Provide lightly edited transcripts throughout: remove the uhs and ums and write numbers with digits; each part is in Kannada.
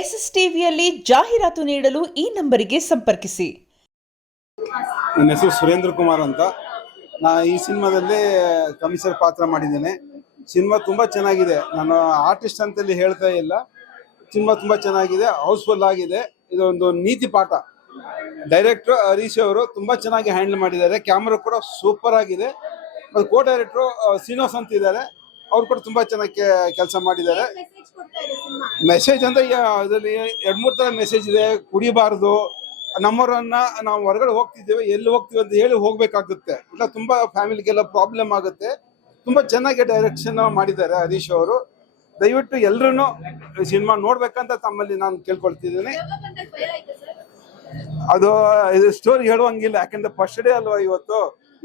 ಎಸ್ಎಸ್ಟಿವಿಯಲ್ಲಿ ಜಾಹೀರಾತು ನೀಡಲು ಈ ನಂಬರಿಗೆ ಸಂಪರ್ಕಿಸಿ. ನನ್ನ ಹೆಸರು ಸುರೇಂದ್ರ ಕುಮಾರ್ ಅಂತ. ಈ ಸಿನಿಮಾದಲ್ಲಿ ಕಮಿಷನರ್ ಪಾತ್ರ ಮಾಡಿದ್ದೇನೆ. ಸಿನಿಮಾ ತುಂಬ ಚೆನ್ನಾಗಿದೆ. ನಾನು ಆರ್ಟಿಸ್ಟ್ ಅಂತಲ್ಲಿ ಹೇಳ್ತಾ ಇಲ್ಲ. ಸಿನಿಮಾ ತುಂಬ ಚೆನ್ನಾಗಿದೆ, ಹೌಸ್ಫುಲ್ ಆಗಿದೆ. ಇದೊಂದು ನೀತಿ ಪಾಠ. ಡೈರೆಕ್ಟ್ರು ಹರೀಶ್ ಅವರು ತುಂಬ ಚೆನ್ನಾಗಿ ಹ್ಯಾಂಡಲ್ ಮಾಡಿದ್ದಾರೆ. ಕ್ಯಾಮ್ರಾ ಕೂಡ ಸೂಪರ್ ಆಗಿದೆ. ಮತ್ತು ಕೋ ಡೈರೆಕ್ಟ್ರು ಶ್ರೀನಿವಾಸ್ ಅಂತ ಇದ್ದಾರೆ, ಅವ್ರು ಕೂಡ ತುಂಬ ಚೆನ್ನಾಗಿ ಕೆಲಸ ಮಾಡಿದ್ದಾರೆ. ಮೆಸೇಜ್ ಅಂತ ಇದರಲ್ಲಿ 2-3 ಥರ ಮೆಸೇಜ್ ಇದೆ. ಕುಡಿಬಾರ್ದು, ನಮ್ಮವರನ್ನ ನಾವು ಹೊರಗಡೆ ಹೋಗ್ತಿದ್ದೇವೆ, ಎಲ್ಲಿ ಹೋಗ್ತೀವಿ ಅಂತ ಹೇಳಿ ಹೋಗ್ಬೇಕಾಗುತ್ತೆ. ಇಲ್ಲ ತುಂಬಾ ಫ್ಯಾಮಿಲಿಗೆಲ್ಲ ಪ್ರಾಬ್ಲಮ್ ಆಗುತ್ತೆ. ತುಂಬಾ ಚೆನ್ನಾಗಿ ಡೈರೆಕ್ಷನ್ ಮಾಡಿದ್ದಾರೆ ಹರೀಶ್ ಅವರು. ದಯವಿಟ್ಟು ಎಲ್ಲರೂ ಸಿನಿಮಾ ನೋಡ್ಬೇಕಂತ ತಮ್ಮಲ್ಲಿ ನಾನು ಕೇಳ್ಕೊಳ್ತಿದ್ದೀನಿ. ಅದು ಇದು ಸ್ಟೋರಿ ಹೇಳುವಂಗಿಲ್ಲ, ಯಾಕಂದ್ರೆ ಫಸ್ಟ್ ಡೇ ಅಲ್ವಾ ಇವತ್ತು.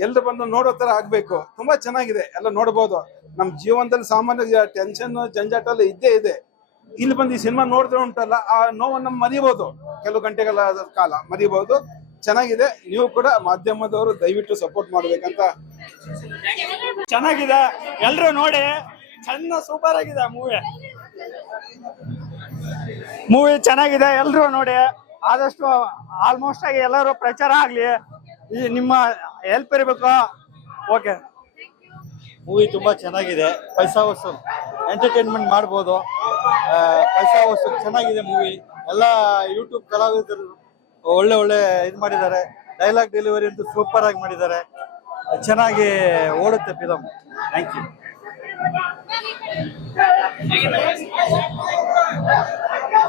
ಎಲ್ಲರೂ ಬಂದು ನೋಡೋ ತರ ಆಗ್ಬೇಕು. ತುಂಬಾ ಚೆನ್ನಾಗಿದೆ, ಎಲ್ಲ ನೋಡ್ಬೋದು. ನಮ್ಮ ಜೀವನದಲ್ಲಿ ಸಾಮಾನ್ಯ ಟೆನ್ಷನ್ ಜಂಜಾಟ ಎಲ್ಲ ಇದ್ದೇ ಇದೆ. ಇಲ್ಲಿ ಬಂದು ಈ ಸಿನಿಮಾ ನೋಡಿದ್ರೆ ಉಂಟಲ್ಲ, ಆ ನೋವನ್ನು ಮರಿಬಹುದು, ಕೆಲವು ಗಂಟೆಗಳ ಕಾಲ ಮರಿಬಹುದು. ಚೆನ್ನಾಗಿದೆ. ನೀವು ಕೂಡ ಮಾಧ್ಯಮದವರು ದಯವಿಟ್ಟು ಸಪೋರ್ಟ್ ಮಾಡ್ಬೇಕಂತ. ಚೆನ್ನಾಗಿದೆ, ಎಲ್ರು ನೋಡಿ. ಸೂಪರ್ ಆಗಿದೆ ಮೂವಿ ಚೆನ್ನಾಗಿದೆ, ಎಲ್ರು ನೋಡಿ. ಆದಷ್ಟು ಆಲ್ಮೋಸ್ಟ್ ಆಗಿ ಎಲ್ಲರೂ ಪ್ರಚಾರ ಆಗ್ಲಿ, ಈ ನಿಮ್ಮ ಹೆಲ್ಪ್ ಇರಬೇಕು. ಓಕೆ, ಮೂವಿ ತುಂಬಾ ಚೆನ್ನಾಗಿದೆ. ಪೈಸಾ ವಸೂಲ್ ಎಂಟರ್ಟೈನ್ಮೆಂಟ್ ಮಾಡ್ಬೋದು. ಪೈಸಾ ವಸೂಲ್ ಚೆನ್ನಾಗಿದೆ ಮೂವಿ. ಎಲ್ಲ ಯೂಟ್ಯೂಬ್ ಕಲಾವಿದರು ಒಳ್ಳೆ ಇದು ಮಾಡಿದ್ದಾರೆ. ಡೈಲಾಗ್ ಡೆಲಿವರಿ ಅಂತೂ ಸೂಪರ್ ಆಗಿ ಮಾಡಿದ್ದಾರೆ. ಚೆನ್ನಾಗಿ ಓಡುತ್ತೆ film. Thank you.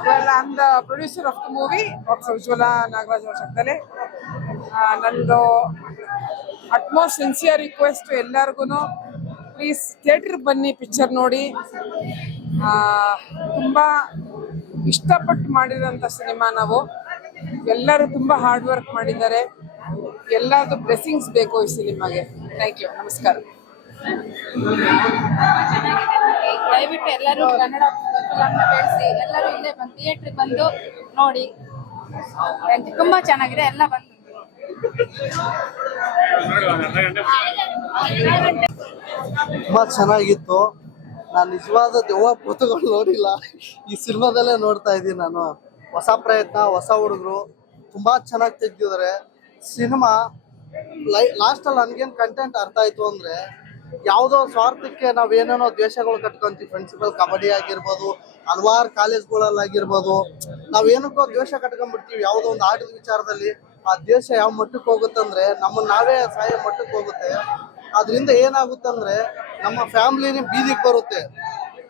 Well, I'm the producer of the movie, Dr. Ujjwala Nagaraj Shakdale. ನಂದು ಅಟ್ಮೋಸ್ಟ್ ಸಿನ್ಸಿಯರ್ ರಿಕ್ವೆಸ್ಟ್ ಎಲ್ಲರಿಗೂ, ಪ್ಲೀಸ್ ಥಿಯೇಟರ್ ಬನ್ನಿ, ಪಿಕ್ಚರ್ ನೋಡಿ. ತುಂಬ ಇಷ್ಟಪಟ್ಟು ಮಾಡಿರೋಂಥ ಸಿನಿಮಾ. ನಾವು ಎಲ್ಲರೂ ತುಂಬ ಹಾರ್ಡ್ ವರ್ಕ್ ಮಾಡಿದ್ದಾರೆ. ಎಲ್ಲರದು ಬ್ಲೆಸ್ಸಿಂಗ್ಸ್ ಬೇಕು ಈ ಸಿನಿಮಾಗೆ. ಥ್ಯಾಂಕ್ ಯು, ನಮಸ್ಕಾರ. ದಯವಿಟ್ಟು ಎಲ್ಲರೂ ಕನ್ನಡ ಬೆಳೆಸಿ, ಎಲ್ಲರೂ ಇಲ್ಲೇ ಬಂದು ಥಿಯೇಟ್ರಿಗೆ ಬಂದು ನೋಡಿ. ತುಂಬಾ ಚೆನ್ನಾಗಿದೆ, ಎಲ್ಲ ಬಂದು. ತುಂಬಾ ಚೆನ್ನಾಗಿತ್ತು. ನಾನು ನಿಜವಾದ ದೆವ್ವ ಭೂತಗಳು ನೋಡಿಲ್ಲ, ಈ ಸಿನಿಮಾದಲ್ಲೇ ನೋಡ್ತಾ ಇದ್ದೀನಿ ನಾನು. ಹೊಸ ಪ್ರಯತ್ನ, ಹೊಸ ಹುಡುಗರು ತುಂಬಾ ಚೆನ್ನಾಗಿ ತೆಗ್ದಿದ್ದಾರೆ ಸಿನಿಮಾ. ಲಾಸ್ಟಲ್ಲಿ ನನಗೇನು ಕಂಟೆಂಟ್ ಅರ್ಥ ಆಯ್ತು ಅಂದ್ರೆ, ಯಾವುದೋ ಸ್ವಾರ್ಥಕ್ಕೆ ನಾವೇನೇನೋ ದ್ವೇಷಗಳು ಕಟ್ಕೊಂತೀವಿ. ಪ್ರಿನ್ಸಿಪಲ್ ಕಬಡ್ಡಿ ಆಗಿರ್ಬೋದು, ಹಲವಾರು ಕಾಲೇಜ್ಗಳಲ್ಲಾಗಿರ್ಬೋದು, ನಾವೇನಕ್ಕೋ ದ್ವೇಷ ಕಟ್ಕೊಂಡ್ಬಿಡ್ತೀವಿ ಯಾವುದೋ ಒಂದು ಆಟದ ವಿಚಾರದಲ್ಲಿ. ಆ ದ್ವೇಷ ಯಾವ ಮಟ್ಟಕ್ಕೆ ಹೋಗುತ್ತಂದ್ರೆ, ನಮ್ಮನ್ನ ನಾವೇ ಸಾಯೋ ಮಟ್ಟಕ್ಕೆ ಹೋಗುತ್ತೆ. ಅದರಿಂದ ಏನಾಗುತ್ತಂದ್ರೆ, ನಮ್ಮ ಫ್ಯಾಮಿಲಿನೇ ಬೀದಿಗೆ ಬರುತ್ತೆ.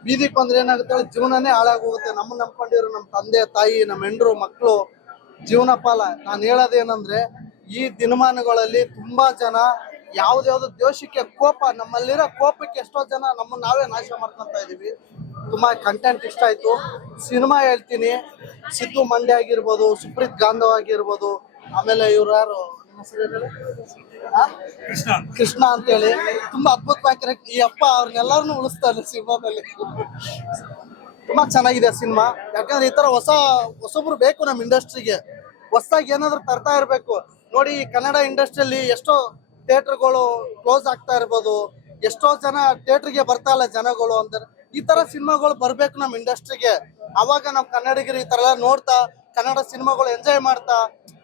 ಬೀದಿಗೆ ಬಂದ್ರೆ ಏನಾಗುತ್ತೆ, ಜೀವನನೇ ಹಾಳಾಗೋಗುತ್ತೆ. ನಮ್ಮನ್ನ ನಂಬ್ಕೊಂಡಿರೋ ನಮ್ಮ ತಂದೆ ತಾಯಿ, ನಮ್ಮ ಹೆಂಡ್ರು ಮಕ್ಕಳು ಜೀವನ ಪಾಲ. ನಾನು ಹೇಳೋದೇನಂದ್ರೆ, ಈ ದಿನಮಾನಗಳಲ್ಲಿ ತುಂಬಾ ಜನ ಯಾವ್ದ್ಯಾವ್ದು ದ್ವೇಷಕ್ಕೆ, ಕೋಪ, ನಮ್ಮಲ್ಲಿರೋ ಕೋಪಕ್ಕೆ ಎಷ್ಟೋ ಜನ ನಮ್ಮನ್ನ ನಾವೇ ನಾಶ ಮಾಡ್ಕೊಂತ ಇದೀವಿ. ತುಂಬಾ ಕಂಟೆಂಟ್ ಇಷ್ಟ ಆಯ್ತು. ಸಿನಿಮಾ ಹೇಳ್ತೀನಿ, ಸಿದ್ದು ಮಂಡ್ಯ ಆಗಿರ್ಬೋದು, ಸುಪ್ರೀತ್ ಗಾಂಧವ್ ಆಗಿರ್ಬೋದು, ಆಮೇಲೆ ಇವ್ರು ಯಾರು ಕೃಷ್ಣ ಅಂತೇಳಿ ತುಂಬಾ ಅದ್ಭುತವಾಗಿ ಈ ಅಪ್ಪ ಅವ್ರನ್ನೆಲ್ಲರನ್ನೂ ಉಳಿಸ್ತಾರೆ ಸಿನಿಮಾದಲ್ಲಿ. ತುಂಬಾ ಚೆನ್ನಾಗಿದೆ ಸಿನಿಮಾ. ಯಾಕಂದ್ರೆ ಈ ತರ ಹೊಸಬ್ರು ಬೇಕು ನಮ್ಮ ಇಂಡಸ್ಟ್ರಿಗೆ. ಹೊಸದಾಗಿ ಏನಾದ್ರು ತರ್ತಾ ಇರ್ಬೇಕು. ನೋಡಿ, ಕನ್ನಡ ಇಂಡಸ್ಟ್ರಿಯಲ್ಲಿ ಎಷ್ಟೋ ಥಿಯೇಟರ್ಗಳು ಕ್ಲೋಸ್ ಆಗ್ತಾ ಇರ್ಬೋದು, ಎಷ್ಟೋ ಜನ ಥಿಯೇಟರ್ಗೆ ಬರ್ತಾ ಇಲ್ಲ ಜನಗಳು ಅಂದ್ರೆ. ಈ ತರ ಸಿನಿಮಾಗಳು ಬರ್ಬೇಕು ನಮ್ಮ ಇಂಡಸ್ಟ್ರಿಗೆ. ಅವಾಗ ನಮ್ಮ ಕನ್ನಡಿಗರು ಈ ತರ ಎಲ್ಲ ನೋಡ್ತಾ ಕನ್ನಡ ಸಿನಿಮಾಗಳು ಎಂಜಾಯ್ ಮಾಡ್ತಾ,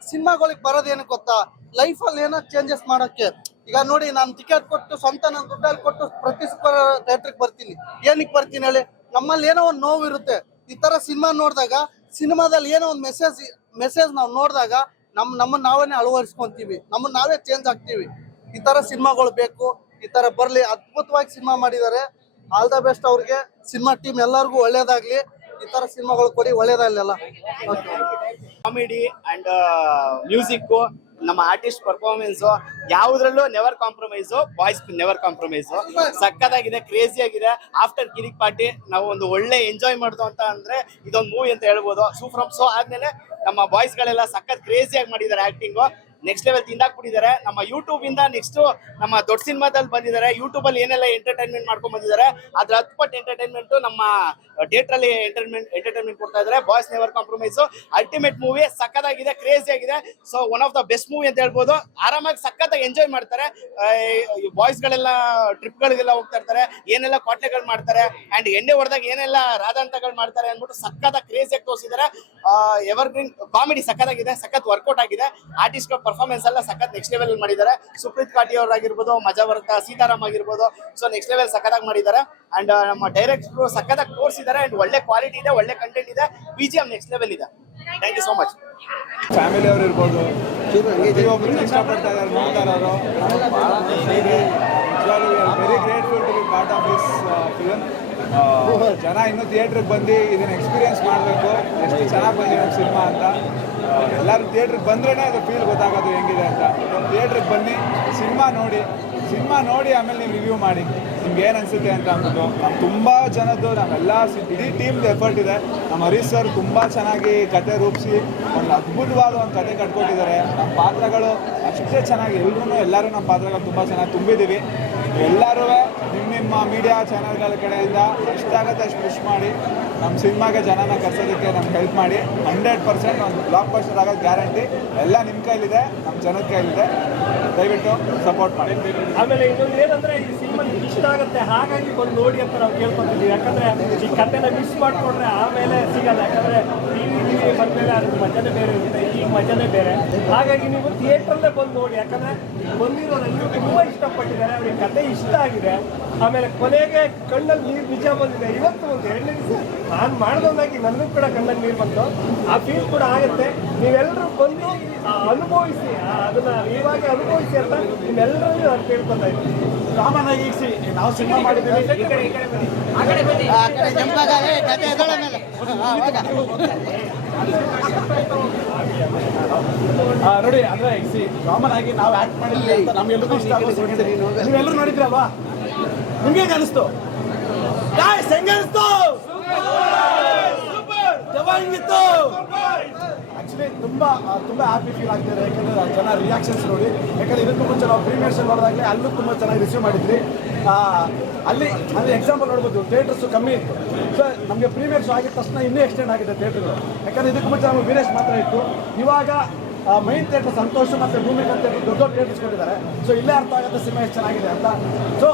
ಸಿನಿಮಾಗಳಿಗೆ ಬರೋದೇನಕ್ಕೆ ಗೊತ್ತಾ, ಲೈಫಲ್ಲಿ ಏನೋ ಚೇಂಜಸ್ ಮಾಡೋಕ್ಕೆ. ಈಗ ನೋಡಿ, ನಾನು ಟಿಕೆಟ್ ಕೊಟ್ಟು ಸ್ವಂತ ನಾನು ದುಡ್ಡಲ್ಲಿ ಕೊಟ್ಟು ಪ್ರತಿ ಶುಕ್ರವಾರ ಥಿಯೇಟ್ರಿಗೆ ಬರ್ತೀನಿ. ಏನಕ್ಕೆ ಬರ್ತೀನಿ ಹೇಳಿ? ನಮ್ಮಲ್ಲಿ ಏನೋ ಒಂದು ನೋವು ಇರುತ್ತೆ. ಈ ತರ ಸಿನಿಮಾ ನೋಡಿದಾಗ, ಸಿನಿಮಾದಲ್ಲಿ ಏನೋ ಒಂದು ಮೆಸೇಜ್ ನಾವು ನೋಡಿದಾಗ ನಮ್ಮನ್ನ ನಾವೇ ಅಳವಡಿಸ್ಕೊಂತೀವಿ, ನಮ್ಮನ್ನ ನಾವೇ ಚೇಂಜ್ ಆಗ್ತೀವಿ. ಈ ತರ ಸಿನಿಮಾಗಳು ಬೇಕು, ಈ ತರ ಬರ್ಲಿ. ಅದ್ಭುತವಾಗಿ ಸಿನಿಮಾ ಮಾಡಿದ್ದಾರೆ. ಆಲ್ ದ ಬೆಸ್ಟ್ ಅವ್ರಿಗೆ, ಸಿನಿಮಾ ಟೀಮ್ ಎಲ್ಲರಿಗೂ ಒಳ್ಳೇದಾಗ್ಲಿ. ಈ ತರ ಸಿನಿಮಾಗಳು ಕೊಡಿ, ಒಳ್ಳೇದಾಗ್ಲಿ ಎಲ್ಲ. ಕಾಮಿಡಿ ಅಂಡ್ ಮ್ಯೂಸಿಕ್, ನಮ್ಮ ಆರ್ಟಿಸ್ಟ್ ಪರ್ಫಾರ್ಮೆನ್ಸ್ ಯಾವುದ್ರಲ್ಲೂ never compromise. Boys never compromise. ಸಕ್ಕತ್ತಾಗಿದೆ, ಕ್ರೇಜಿ ಆಗಿದೆ. ಆಫ್ಟರ್ ಕಿರಿಕ್ ಪಾರ್ಟಿ ನಾವು ಒಂದು ಒಳ್ಳೆ ಎಂಜಾಯ್ ಮಾಡ್ದು ಅಂತ ಅಂದ್ರೆ ಇದೊಂದು ಮೂವಿ ಅಂತ ಹೇಳ್ಬೋದು. ಸೂಪರ್. ಸೊ ಆದ್ಮೇಲೆ ನಮ್ಮ ಬಾಯ್ಸ್ ಗಳೆಲ್ಲ ಸಖತ್ ಕ್ರೇಜಿ ಆಗಿ ಮಾಡಿದ್ದಾರೆ ಆಕ್ಟಿಂಗು. Next level ತಿಂದಾಕ್ಬಿಟ್ಟಿದ್ದಾರೆ. ನಮ್ಮ ಯೂಟ್ಯೂಬ್ ಇಂದ ನೆಕ್ಸ್ಟ್ ನಮ್ಮ ದೊಡ್ಡ ಸಿನಿಮಾದಲ್ಲಿ ಬಂದಿದ್ದಾರೆ. ಯೂಟ್ಯೂಬ್ ಅಲ್ಲಿ ಏನೆಲ್ಲ ಎಂಟರ್ಟೈನ್ಮೆಂಟ್ ಮಾಡ್ಕೊಂಡ್ ಬಂದಿದ್ದಾರೆ ಅದ್ರ 10 ಪಟ್ಟು ಎಂಟರ್ಟೈನ್ಮೆಂಟ್ ನಮ್ಮ ಥಿಯೇಟರ್ ಅಲ್ಲಿ ಎಂಟರ್ಟೈನ್ಮೆಂಟ್ ಕೊಡ್ತಾ ಇದ್ದಾರೆ. Boys never compromise ultimate movie, ಸಕ್ಕತ್ತಾಗಿದೆ, ಕ್ರೇಜಿ ಆಗಿದೆ. So one of the best movie ಅಂತ ಹೇಳ್ಬೋದು. ಆರಾಮಾಗಿ ಸಕ್ಕತ್ತಾಗಿ ಎಂಜಾಯ್ ಮಾಡ್ತಾರೆ. ಬಾಯ್ಸ್ ಗಳೆಲ್ಲ ಟ್ರಿಪ್ ಗಳಿಗೆಲ್ಲ ಹೋಗ್ತಾ ಇರ್ತಾರೆ, ಏನೆಲ್ಲ ಕ್ವಾಟ್ಲೆಗಳು ಮಾಡ್ತಾರೆ ಅಂಡ್ ಎಣ್ಣೆ ಹೊಡೆದಾಗ ಏನೆಲ್ಲ ರಾಧಾಂತಗಳು ಮಾಡ್ತಾರೆ ಅಂದ್ಬಿಟ್ಟು ಸಕ್ಕತ್ತಾಗಿ ಕ್ರೇಜಿಯಾಗಿ ತೋರಿಸಿದ್ದಾರೆ. ಎವರ್ಗ್ರೀನ್ ಕಾಮಿಡಿ ಸಕ್ಕತ್ತಾಗಿದೆ, ಸಖತ್ ವರ್ಕೌಟ್ ಆಗಿದೆ. ಆರ್ಟಿಸ್ಟ್ ಪರ್ಫಾರ್ಮೆನ್ಸ್ ಎಲ್ಲ ಸಖತ್ ನೆಕ್ಸ್ಟ್ ಲೆವೆಲ್ ಮಾಡಿದ್ದಾರೆ. ಸುಪ್ರೀತ್ ಕಾಟಿ ಅವರಾಗಿರ್ಬೋದು, ಮಜಾವರ್ತ ಸೀತಾರಾಮ್ ಆಗಿರ್ಬೋದು, ಸೊ ನೆಕ್ಸ್ಟ್ ಲೆವೆಲ್ ಸಕ್ಕತ್ತಾಗಿ ಮಾಡಿದ್ದಾರೆ. ಅಂಡ್ ನಮ್ಮ ಡೈರೆಕ್ಟರ್ ಸಕ್ಕತ್ತಾಗಿ ತೋರಿಸಿದ್ದಾರೆ ಅಂಡ್ ಒಳ್ಳೆ ಕ್ವಾಲಿಟಿ ಇದೆ, ಒಳ್ಳೆ ಕಂಟೆಂಟ್ ಇದೆ, BGM ನೆಕ್ಸ್ಟ್ ಲೆವೆಲ್ ಇದೆ. Thank you so much. Family ಅವ್ರು ಇರ್ಬೋದು, ಪ್ರತಿಯೊಬ್ಬರು ಇಷ್ಟಪಡ್ತಾ ಇದ್ದಾರೆ, ನೋಡ್ತಾ ಇರೋರು. Very grateful to be part of this film. ಜನ ಇನ್ನೂ ಥಿಯೇಟ್ರಿಗೆ ಬಂದು ಇದನ್ನು ಎಕ್ಸ್ಪೀರಿಯನ್ಸ್ ಮಾಡಬೇಕು, ಎಷ್ಟು ಚೆನ್ನಾಗಿ ಬಂದಿದೆ ನಮ್ಮ ಸಿನಿಮಾ ಅಂತ. ಎಲ್ಲರೂ ಥಿಯೇಟ್ರಿಗೆ ಬಂದ್ರೇ ಅದು ಫೀಲ್ ಗೊತ್ತಾಗೋದು ಹೆಂಗಿದೆ ಅಂತ. ಥಿಯೇಟ್ರಿಗೆ ಬನ್ನಿ, ಸಿನಿಮಾ ನೋಡಿ ಆಮೇಲೆ ನೀವು ರಿವ್ಯೂ ಮಾಡಿ ನಿಮ್ಗೆ ಏನು ಅನಿಸುತ್ತೆ ಅಂತ ಅಂದ್ಬಿಟ್ಟು. ನಮ್ಮ ತುಂಬ ಜನದ್ದು ನಮ್ಮೆಲ್ಲ ಇಡೀ ಟೀಮ್ದು ಎಫರ್ಟ್ ಇದೆ. ನಮ್ಮ ಹರೀಶ್ ಸರ್ ತುಂಬ ಚೆನ್ನಾಗಿ ಕತೆ ರೂಪಿಸಿ ಒಂದು ಅದ್ಭುತವಾದ ಒಂದು ಕತೆ ಕಟ್ಕೊಟ್ಟಿದ್ದಾರೆ. ನಮ್ಮ ಪಾತ್ರಗಳು ಅಷ್ಟೇ ಚೆನ್ನಾಗಿ ಎಲ್ಲರೂ ನಮ್ಮ ಪಾತ್ರಗಳು ತುಂಬ ಚೆನ್ನಾಗಿ ತುಂಬಿದ್ದೀವಿ. ಎಲ್ಲರೂ ನಿಮ್ಮ ಮೀಡಿಯಾ ಚಾನಲ್ಗಳ ಕಡೆಯಿಂದ ಎಷ್ಟಾಗುತ್ತೆ ಅಷ್ಟು ಪುಷ್ ಮಾಡಿ ನಮ್ಮ ಸಿನಿಮಾಗೆ ಜನನ ಕರ್ಸೋದಕ್ಕೆ ನಮ್ಗೆ ಹೆಲ್ಪ್ ಮಾಡಿ. 100% ಒಂದು ಬ್ಲಾಕ್ ಬಸ್ಟರ್ ಆಗೋದು ಗ್ಯಾರಂಟಿ. ಎಲ್ಲ ನಿಮ್ಮ ಕೈಲಿದೆ, ನಮ್ಮ ಜನದ ಕೈಲಿದೆ. ದಯವಿಟ್ಟು ಸಪೋರ್ಟ್ ಮಾಡಿ. ಆಮೇಲೆ ಇನ್ನೊಂದು ಏನಂದ್ರೆ ಈ ಸಿನಿಮಾ ಇಷ್ಟ ಆಗುತ್ತೆ, ಹಾಗಾಗಿ ಬಂದು ನೋಡಿ ಅಂತ ನಾವು ಕೇಳ್ಕೊತಿದ್ದೀವಿ. ಯಾಕಂದ್ರೆ ಈ ಕಥೆನ ಮಿಸ್ ಮಾಡ್ಕೊಂಡ್ರೆ ಆಮೇಲೆ ಸಿಗಲ್ಲ. ಯಾಕಂದ್ರೆ ಟಿವಿ ಬಂದ್ಮೇಲೆ ಅದ್ರ ಮಜಾನೇ ಬೇರೆ ಇರುತ್ತೆ, ಈ ಮಜಾನೇ ಬೇರೆ. ಹಾಗಾಗಿ ನೀವು ಥಿಯೇಟ್ರಲ್ಲೇ ಬಂದು ನೋಡಿ. ಯಾಕಂದ್ರೆ ಬಂದಿರೋರೆಲ್ಲರೂ ತುಂಬಾ ಇಷ್ಟಪಟ್ಟಿದ್ದಾರೆ, ಅವ್ರಿಗೆ ಕತೆ ಇಷ್ಟ ಆಗಿದೆ. ಆಮೇಲೆ ಕೊನೆಗೆ ಕಣ್ಣಲ್ಲಿ ನೀರು ನಿಜ ಬಂದಿದೆ. ಇವತ್ತು ಒಂದು 2 ದಿವಸ ನಾನು ಮಾಡ್ದೋದಾಗಿ ನನಗೂ ಕೂಡ ಕಣ್ಣಲ್ಲಿ ನೀರು ಬಂತು. ಆ ಫೀಲ್ ಕೂಡ ಆಗುತ್ತೆ. ನೀವೆಲ್ಲರೂ ಬಂದು ಅನುಭವಿಸಿ, ಅದನ್ನ ಇವಾಗ ಅನುಭವಿಸಿ ಅಂತ ನಿಮ್ಮೆಲ್ಲರೂ ನಾನು ಕೇಳ್ಕೊತಾ ಇದ್ದೀನಿ. ಕಾಮನ್ ಆಗಿ ನಾವು ಸಿನಿಮಾ ಮಾಡಿದ್ದೀವಿ. ನೋಡಿ ಅಂದ್ರೆ ಕಾಮನ್ ಆಗಿ ನಾವು ಆಕ್ಟ್ ಮಾಡಿದ್ವಿ ಅಂತ ನಮ್ಗೆಲ್ಲರಿಗೂ ಇಷ್ಟ ಆಗುತ್ತೆ. ನೀವೆಲ್ಲರೂ ನೋಡಿದ್ರಲ್ವಾ, ನಿಮ್ಗೆ ಹೇಗೆ ಅನಿಸ್ತು? ಹೆಂಗನಿಸ್ತು? ಹೆಂಗಿತ್ತು? ಆಕ್ಚುಲಿ ತುಂಬಾ ಹ್ಯಾಪಿ ಫೀಲ್ ಆಗ್ತಿದೆ. ಯಾಕಂದ್ರೆ ಜನ ರಿಯಾಕ್ಷನ್ಸ್ ನೋಡಿ. ಯಾಕಂದ್ರೆ ಇದಕ್ಕೂ ಮುಂಚೆ ನಾವು ಪ್ರೀಮಿಯರ್ ಶೋ ನೋಡಿದಾಗಲೇ ಅಲ್ಲೂ ತುಂಬ ಚೆನ್ನಾಗಿ ರಿಸೀವ್ ಮಾಡಿದ್ವಿ. ಅಲ್ಲಿ ಎಕ್ಸಾಂಪಲ್ ನೋಡ್ಬೋದು, ಥಿಯೇಟರ್ಸು ಕಮ್ಮಿ ಇತ್ತು. ಸೊ ನಮಗೆ ಪ್ರೀಮಿಯರ್ ಶೋ ಆಗಿದ ತಕ್ಷಣ ಇನ್ನೂ ಎಕ್ಸ್ಟೆಂಡ್ ಆಗಿದೆ ಥಿಯೇಟರ್ಗಳು. ಯಾಕಂದರೆ ಇದಕ್ಕೂ ಮುಂಚೆ ನಮಗೆ ವೀರೇಶ್ ಮಾತ್ರ ಇತ್ತು. ಇವಾಗ ಮೈನ್ ಥಿಯೇಟರ್ ಸಂತೋಷ ಮತ್ತು ಭೂಮಿಕಾ ಥಿಯೇಟರ್ ದೊಡ್ಡ ಥಿಯೇಟರ್ಸ್ ಕೊಟ್ಟಿದ್ದಾರೆ. ಸೊ ಇಲ್ಲೇ ಅರ್ಥ ಆಗುತ್ತೆ ಸಿನಿಮಾ ಎಷ್ಟು ಚೆನ್ನಾಗಿದೆ ಅಂತ. ಸೊ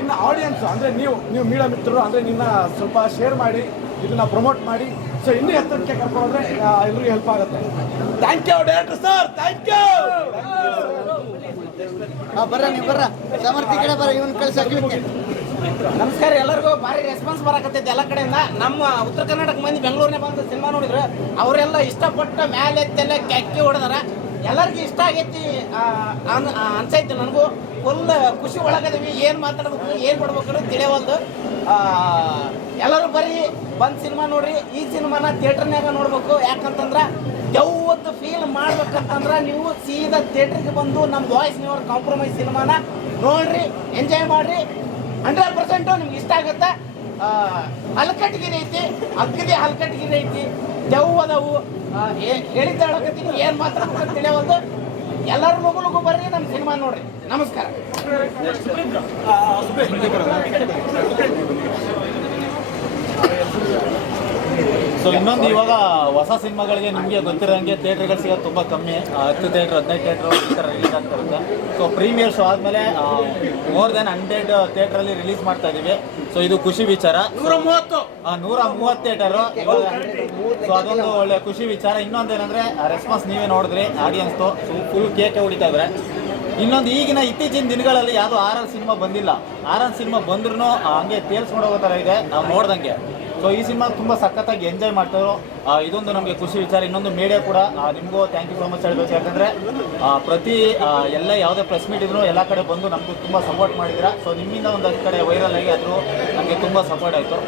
ಇನ್ನು ಆಡಿಯನ್ಸ್ ಅಂದರೆ ನೀವು ಮೀಡಿಯಾ ಮಿತ್ರರು ಅಂದರೆ ನಿನ್ನ ಸ್ವಲ್ಪ ಶೇರ್ ಮಾಡಿ, ಇದನ್ನ ಪ್ರಮೋಟ್ ಮಾಡಿ. ಸೊ ಇನ್ನೂ ಎತ್ತರಕ್ಕೆ ಕರ್ಕೊಂಡ್ರೆ ಎಲ್ಲರಿಗೂ ಹೆಲ್ಪ್ ಆಗುತ್ತೆ. Thank you director sir, thank you. ನಮಸ್ಕಾರ ಎಲ್ಲರಿಗೂ. ಭಾರಿ ರೆಸ್ಪಾನ್ಸ್ ಬರಕತ್ತೈತೆ ಎಲ್ಲ ಕಡೆಯಿಂದ. ನಮ್ಮ ಉತ್ತರ ಕರ್ನಾಟಕ ಮಂದಿ ಬೆಂಗಳೂರಿನ ಬಂದು ಸಿನಿಮಾ ನೋಡಿದ್ರು, ಅವರೆಲ್ಲ ಇಷ್ಟಪಟ್ಟ ಮೇಲೆ ಎತ್ತೆಲ್ಲ ಕೆಕ್ಕಿ ಹೊಡೆದಾರ. ಎಲ್ಲರಿಗೂ ಇಷ್ಟ ಆಗೈತಿ ಅನ್ಸೈತಿ. ನನಗೂ ಫುಲ್ ಖುಷಿ ಒಳಗದೀವಿ. ಏನು ಮಾತಾಡ್ಬೇಕು, ಏನು ಕೊಡ್ಬೇಕು ಅನ್ನೋದು ತಿಳಿಯವಲ್ದು. ಎಲ್ಲರೂ ಬರೀ ಬಂದು ಸಿನಿಮಾ ನೋಡ್ರಿ. ಈ ಸಿನಿಮಾನ ಥಿಯೇಟರ್ನಾಗ ನೋಡ್ಬೇಕು. ಯಾಕಂತಂದ್ರೆ ಯಾವತ್ತು ಫೀಲ್ ಮಾಡ್ಬೇಕಂತಂದ್ರೆ ನೀವು ಸೀದಾ ಥಿಯೇಟ್ರಿಗೆ ಬಂದು ನಮ್ಮ ಬಾಯ್ಸ್ ನೆವರ್ ಕಾಂಪ್ರಮೈಸ್ ಸಿನಿಮಾನ ನೋಡ್ರಿ, ಎಂಜಾಯ್ ಮಾಡ್ರಿ. 100% ನಿಮ್ಗೆ ಇಷ್ಟ ಆಗುತ್ತೆ. ಹಲ್ಕಟ್ಗಿರಿ ಐತಿ, ಅಗ್ಗದಿ ಹಲ್ಕಟ್ಗಿರಿ ಐತಿ, ದೆವ್ವದವು ಹೇಳಿದ್ದ ಹೇಳಕತ್ತೀನಿ. ಏನು ಮಾತಾಡ್ಬೇಕು ತಿಳಿಯವಲ್ದು. ಎಲ್ಲರೂ ಲಗು ಬರ್ರಿ, ನಮ್ಮ ಸಿನಿಮಾ ನೋಡ್ರಿ. ನಮಸ್ಕಾರ. ಸೊ ಇನ್ನೊಂದು, ಇವಾಗ ಹೊಸ ಸಿನಿಮಾಗಳಿಗೆ ನಿಮಗೆ ಗೊತ್ತಿರೋಂಗೆ ಥಿಯೇಟ್ರ್ಗಳು ಸಿಗೋದು ತುಂಬ ಕಮ್ಮಿ. 10 ಥಿಯೇಟ್ರ್ 15 ಥಿಯೇಟ್ರು ಈ ಥರ ರಿಲೀಸ್ ಆಗ್ತಾ ಇರುತ್ತೆ. ಸೊ ಪ್ರೀಮಿಯರ್ ಶೋ ಆದಮೇಲೆ ಮೋರ್ ದೆನ್ 100 ಥಿಯೇಟ್ರಲ್ಲಿ ರಿಲೀಸ್ ಮಾಡ್ತಾ ಇದ್ದೀವಿ. ಸೊ ಇದು ಖುಷಿ ವಿಚಾರ. 130 ಥಿಯೇಟರು ಇವಾಗ. ಸೊ ಅದೊಂದು ಒಳ್ಳೆ ಖುಷಿ ವಿಚಾರ. ಇನ್ನೊಂದೇನೆಂದರೆ ರೆಸ್ಪಾನ್ಸ್ ನೀವೇ ನೋಡಿದ್ರಿ, ಆಡಿಯನ್ಸ್ದು ಫುಲ್ ಕೇಕೆ ಹೊಡಿತಾ ಇದ್ದಾರೆ. ಇನ್ನೊಂದು, ಈಗಿನ ಇತ್ತೀಚಿನ ದಿನಗಳಲ್ಲಿ ಯಾವುದೋ ಆರ್ ಸಿನಿಮಾ ಬಂದಿಲ್ಲ. ಆರ್ ಸಿನಿಮಾ ಬಂದ್ರೂ ಹಂಗೆ ತೇಲ್ಸ್ಕೊಂಡು ಹೋಗೋ ಥರ ಇದೆ ನಾವು ನೋಡ್ದಂಗೆ. ಸೊ ಈ ಸಿನಿಮಾ ತುಂಬ ಸಖತ್ತಾಗಿ ಎಂಜಾಯ್ ಮಾಡ್ತಾರೋ, ಇದೊಂದು ನಮಗೆ ಖುಷಿ ವಿಚಾರ. ಇನ್ನೊಂದು ಮೀಡಿಯಾ ಕೂಡ ನಿಮಗೂ ಥ್ಯಾಂಕ್ ಯು ಸೋ ಮಚ್ ಹೇಳಬೇಕು. ಯಾಕಂದರೆ ಪ್ರತಿ ಎಲ್ಲ ಯಾವುದೇ ಪ್ರೆಸ್ ಮೀಟ್ ಇದ್ರೂ ಎಲ್ಲ ಕಡೆ ಬಂದು ನಮಗೂ ತುಂಬ ಸಪೋರ್ಟ್ ಮಾಡಿದ್ದೀರಾ. ಸೊ ನಿಮ್ಮಿಂದ ಒಂದಷ್ಟು ಕಡೆ ವೈರಲ್ ಆಗಿ ಆದರೂ ನಮಗೆ ತುಂಬ ಸಪೋರ್ಟ್ ಆಯಿತು.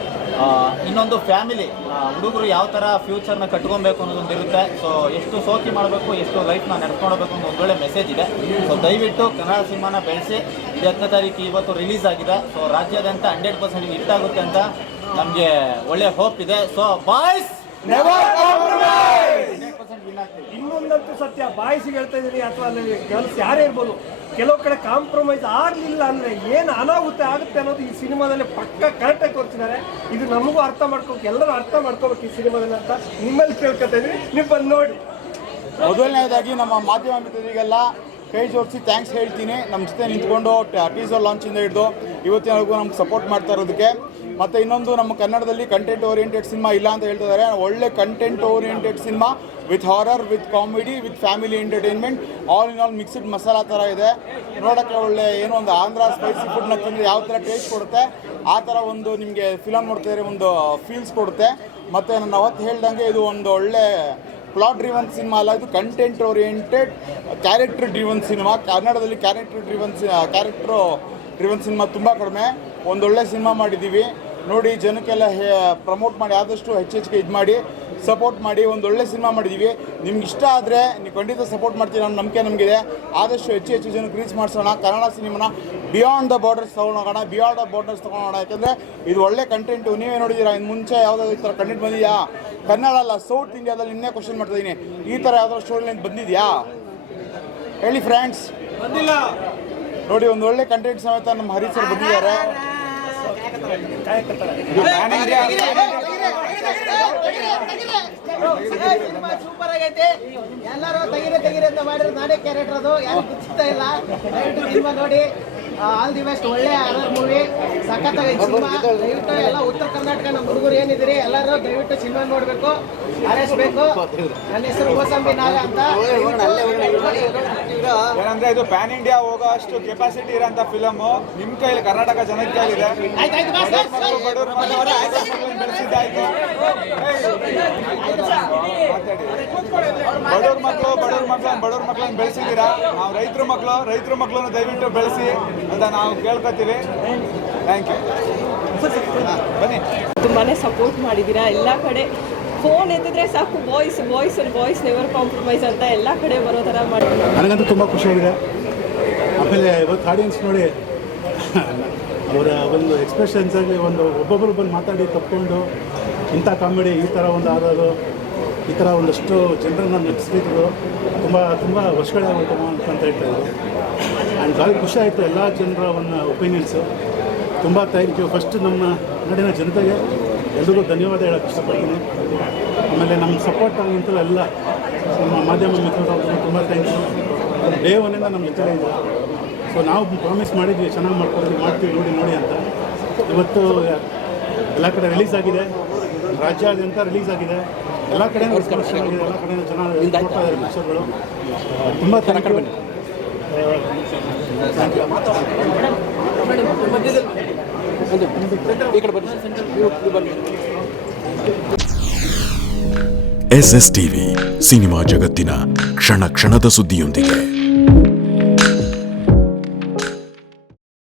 ಇನ್ನೊಂದು ಫ್ಯಾಮಿಲಿ ಹುಡುಗರು ಯಾವ ಥರ ಫ್ಯೂಚರ್ನ ಕಟ್ಕೊಬೇಕು ಅನ್ನೋದೊಂದು ಇರುತ್ತೆ. ಸೊ ಎಷ್ಟು ಸೋಕಿ ಮಾಡಬೇಕು, ಎಷ್ಟು ಲೈಫ್ನ ನಡ್ಸ್ಕೊಳ್ಬೇಕು ಅನ್ನೋ ಒಂದು ಒಳ್ಳೆ ಮೆಸೇಜ್ ಇದೆ. ಸೊ ದಯವಿಟ್ಟು ಕನ್ನಡ ಸಿನಿಮಾನ ಬೆಳೆಸಿ. 10ನೇ ತಾರೀಕು ಇವತ್ತು ರಿಲೀಸ್ ಆಗಿದೆ. ಸೊ ರಾಜ್ಯಾದ್ಯಂತ 100% ಹಿಟ್ ಆಗುತ್ತೆ ಅಂತ ನಮಗೆ ಒಳ್ಳೆ ಹೋಪ್ ಇದೆ. ಸೊ ಬಾಯ್ಸ್ ನೆವರ್ ಕಾಂಪ್ರಮೈಸ್ 100% ಇನ್ನೊಂದಂತೂ ಸತ್ಯ, ಬಾಯಿಸಿಗೆ ಹೇಳ್ತಾ ಇದ್ದೀನಿ ಅಥವಾ ಅಲ್ಲಿ ಗರ್ಲ್ಸ್ ಯಾರೇ ಇರ್ಬೋದು, ಕೆಲವು ಕಡೆ ಕಾಂಪ್ರಮೈಸ್ ಆಗಲಿಲ್ಲ ಅಂದರೆ ಏನು ಅನಾಹುತ ಆಗುತ್ತೆ ಅನ್ನೋದು ಈ ಸಿನಿಮಾದಲ್ಲಿ ಪಕ್ಕ ಕರೆಕ್ಟಾಗಿ ತೋರಿಸಿದ್ದಾರೆ. ಇದು ನಮಗೂ ಅರ್ಥ ಮಾಡ್ಕೋಬೇಕು, ಎಲ್ಲರೂ ಅರ್ಥ ಮಾಡ್ಕೋಬೇಕು ಈ ಸಿನಿಮಾದಲ್ಲಿ ಅಂತ ನಿಮ್ಮಲ್ಲಿ ಕೇಳ್ಕೊತಾ ಇದ್ದೀನಿ. ನೀವು ಬಂದು ನೋಡಿ. ಮೊದಲನೇದಾಗಿ ನಮ್ಮ ಮಾಧ್ಯಮ ಮಿತ್ರರಿಗೆಲ್ಲ ಕೈ ಜೋಡಿಸಿ ಥ್ಯಾಂಕ್ಸ್ ಹೇಳ್ತೀನಿ. ನಮ್ಮ ಜೊತೆ ನಿಂತ್ಕೊಂಡು ಟೀಸರ್ ಲಾಂಚಿಂದ ಹಿಡಿದು ಇವತ್ತಿನವರೆಗೂ ನಮ್ಗೆ ಸಪೋರ್ಟ್ ಮಾಡ್ತಾ ಇರೋದಕ್ಕೆ. ಮತ್ತು ಇನ್ನೊಂದು, ನಮ್ಮ ಕನ್ನಡದಲ್ಲಿ ಕಂಟೆಂಟ್ ಓರಿಯೆಂಟೆಡ್ ಸಿನಿಮಾ ಇಲ್ಲ ಅಂತ ಹೇಳ್ತಿದ್ದಾರೆ. ಒಳ್ಳೆ content oriented cinema with horror, with comedy, with family entertainment, all in all mixed masala ಥರ ಇದೆ. ನೋಡೋಕ್ಕೆ ಒಳ್ಳೆ ಏನೋ ಒಂದು ಆಂಧ್ರ ಸ್ಪೈಸಿ ಫುಡ್ನ ತಿಂದರೆ ಯಾವ ಥರ ಟೇಸ್ಟ್ ಕೊಡುತ್ತೆ ಆ ಥರ ಒಂದು ನಿಮಗೆ ಫಿಲಮ್ ನೋಡ್ತಿದ್ರೆ ಒಂದು ಫೀಲ್ಸ್ ಕೊಡುತ್ತೆ. ಮತ್ತು ನಾನು ಅವತ್ತು ಹೇಳ್ದಂಗೆ ಇದು ಒಂದು ಒಳ್ಳೆ ಪ್ಲಾಟ್ ಡ್ರಿವನ್ ಸಿನಿಮಾ ಅಲ್ಲ, ಇದು content oriented character driven cinema. ಕನ್ನಡದಲ್ಲಿ ಕ್ಯಾರೆಕ್ಟರ್ ಡ್ರಿವನ್ ಸಿನಿಮಾ ತುಂಬ ಕಡಿಮೆ. ಒಂದೊಳ್ಳೆ ಸಿನಿಮಾ ಮಾಡಿದ್ದೀವಿ ನೋಡಿ, ಜನಕ್ಕೆಲ್ಲ ಪ್ರಮೋಟ್ ಮಾಡಿ, ಆದಷ್ಟು ಹೆಚ್ಚೆಚ್ಚಿಗೆ ಇದು ಮಾಡಿ ಸಪೋರ್ಟ್ ಮಾಡಿ. ಒಂದೊಳ್ಳೆ ಸಿನಿಮಾ ಮಾಡಿದ್ದೀವಿ. ನಿಮ್ಗೆ ಇಷ್ಟ ಆದರೆ ನೀವು ಖಂಡಿತ ಸಪೋರ್ಟ್ ಮಾಡ್ತೀವಿ ಅನ್ನೋ ನಂಬಿಕೆ ನಮಗಿದೆ. ಆದಷ್ಟು ಹೆಚ್ಚು ಜನಕ್ಕೆ ರೀಚ್ ಮಾಡಿಸೋಣ. ಕನ್ನಡ ಸಿನಿಮಾನ ಬಿಯಾಂಡ್ ದ ಬಾರ್ಡರ್ಸ್ ತೊಗೊಂಡೋಗೋಣ, ಬಿಯಾಂಡ್ ದ ಬಾರ್ಡರ್ಸ್ ತೊಗೊಂಡೋಗೋಣ. ಯಾಕಂದರೆ ಇದು ಒಳ್ಳೆ ಕಂಟೆಂಟು. ನೀವೇ ನೋಡಿದ್ದೀರಾ, ಇನ್ನು ಮುಂಚೆ ಯಾವುದಾದ್ರು ಈ ಥರ ಕಂಟೆಂಟ್ ಬಂದಿದೆಯಾ? ಕನ್ನಡ ಅಲ್ಲ, ಸೌತ್ ಇಂಡಿಯಾದಲ್ಲಿ ಇನ್ನೇ ಕ್ವಶನ್ ಮಾಡ್ತಾಯಿದ್ದೀನಿ, ಈ ಥರ ಯಾವುದಾದ್ರು ಸ್ಟೋರಿ ಲೈನ್ ಬಂದಿದೆಯಾ ಹೇಳಿ ಫ್ರೆಂಡ್ಸ್? ಬಂದಿಲ್ಲ ನೋಡಿ, ಒಂದು ಒಳ್ಳೆ ಕಂಟೆಂಟ್ ಸಮೇತ ನಮ್ಮ ಹರೀಶ್ ಸರ್ ಬಂದಿದ್ದಾರೆ. ಸೂಪರ್ ಆಗೈತೆ. ಎಲ್ಲರೂ ತೆಗಿರಿ ಅಂತ ಮಾಡಿರೋ ನಾನೇ ಕ್ಯಾರೆಕ್ಟರ್, ಅದು ಯಾರು ಗೊತ್ತಿಸ್ತಾ ಇಲ್ಲ. ಸಿನಿಮಾ ನೋಡಿ, ಆಲ್ ದಿ ಬೆಸ್ಟ್. ಒಳ್ಳೆ ಹಾರರ್ ಮೂವಿ, ಸಖತ್ತಾಗೈತೆ ಸಿನಿಮಾ. ದಯವಿಟ್ಟು ಎಲ್ಲ ಉತ್ತರ ಕರ್ನಾಟಕ ನಮ್ಮ ಹುಡುಗರು ಏನಿದ್ದೀರಿ ಎಲ್ಲರೂ ದಯವಿಟ್ಟು ಸಿನಿಮಾ ನೋಡಬೇಕು, ಆರೈಸಬೇಕು. ನನ್ನ ಹೆಸರು ಕೋಸಂಬಿ ನಾಗ ಅಂತ. ಏನಂದ್ರೆ ಇದು ಪ್ಯಾನ್ ಇಂಡಿಯಾ ಹೋಗೋ ಅಷ್ಟು ಕೆಪಾಸಿಟಿ ಇರೋಂಥ ಫಿಲಮ್ ನಿಮ್ಮ ಕೈಲಿ, ಕರ್ನಾಟಕ ಜನದ ಕೈಲಿದೆ. ಬಡವ್ರ ಬೆಳೆಸಿದ್ದಾಯ್ತು. ಬಡವ್ರ ಮಕ್ಕಳನ್ನ ಬೆಳೆಸಿದ್ದೀರಾ. ನಾವು ರೈತರ ಮಕ್ಕಳನ್ನು ದಯವಿಟ್ಟು ಬೆಳೆಸಿ ಅಂತ ನಾವು ಕೇಳ್ಕೊತೀವಿ. Thank you. ಬನ್ನಿ. ತುಂಬಾ ಸಪೋರ್ಟ್ ಮಾಡಿದ್ದೀರಾ. ಎಲ್ಲ ಕಡೆ ಫೋನ್ ಎತ್ತಿದ್ರೆ ಸಾಕು, ಬಾಯ್ಸ್ ನೆವರ್ ಕಾಂಪ್ರಮೈಸ್ ಅಂತ ಎಲ್ಲ ಕಡೆ ಬರೋ ಥರ ಮಾಡಿ. ನನಗಂತೂ ತುಂಬ ಖುಷಿಯಾಗಿದೆ. ಆಮೇಲೆ ಇವತ್ತು ಆಡಿಯನ್ಸ್ ನೋಡಿ ಅವರ ಒಂದು ಎಕ್ಸ್ಪ್ರೆಷನ್ಸ್ ಆಗಲಿ, ಒಬ್ಬೊಬ್ಬರು ಬಂದು ಮಾತಾಡಿ ತಪ್ಪಿಕೊಂಡು ಇಂಥ ಕಾಮಿಡಿ, ಈ ಥರ ಒಂದು ಆಡೋದು, ಈ ಥರ ಒಂದಷ್ಟು ಜನರನ್ನು ನೆನೆಸ್ತಿದ್ರು. ತುಂಬ ವರ್ಷಗಳೇ ಆಗೋಯ್ತಮ್ಮ ಅಂತ ಹೇಳ್ತಾಯಿದ್ರು. ಆ್ಯಂಡ್ ಭಾಳ ಖುಷಿ ಆಯಿತು ಎಲ್ಲ ಜನರ ಒಂದು ಒಪಿನಿಯನ್ಸು. ತುಂಬ ಥ್ಯಾಂಕ್ ಯು. ಫಸ್ಟ್ ನಮ್ಮ ನಾಡಿನ ಜನತೆಗೆ ಎಲ್ರಿಗೂ ಧನ್ಯವಾದ ಹೇಳೋಕ್ಕೆ ಇಷ್ಟಪಡ್ತೀನಿ. ಆಮೇಲೆ ನಮ್ಮ ಸಪೋರ್ಟ್ ಆಗಿಂತೂ ಎಲ್ಲ ನಮ್ಮ ಮಾಧ್ಯಮ ಮಿತ್ರರು ತುಂಬ ಥ್ಯಾಂಕ್ ಯು. ಡೇ ಒನ್ನಿಂದ ನಮ್ಮ ಜೊತೆ ಇದೆ. ಸೊ ನಾವು ಪ್ರಾಮಿಸ್ ಮಾಡಿದ್ವಿ, ಚೆನ್ನಾಗಿ ಮಾಡ್ತೀವಿ ನೋಡಿ ಅಂತ. ಇವತ್ತು ಎಲ್ಲ ಕಡೆ ರಿಲೀಸ್ ಆಗಿದೆ, ರಾಜ್ಯಾದ್ಯಂತ ರಿಲೀಸ್ ಆಗಿದೆ. ಎಲ್ಲ ಕಡೆ ಎಲ್ಲ ಕಡೆ ಚೆನ್ನಾಗಿ ನೋಡ್ತಾ ಇದ್ದಾರೆ ಪಿಕ್ಚರ್ಗಳು. ತುಂಬ thank you. SS TV, cinema ಜಗತ್ತಿನ ಕ್ಷಣ ಕ್ಷಣದ ಸುದ್ದಿಯೊಂದಿಗೆ.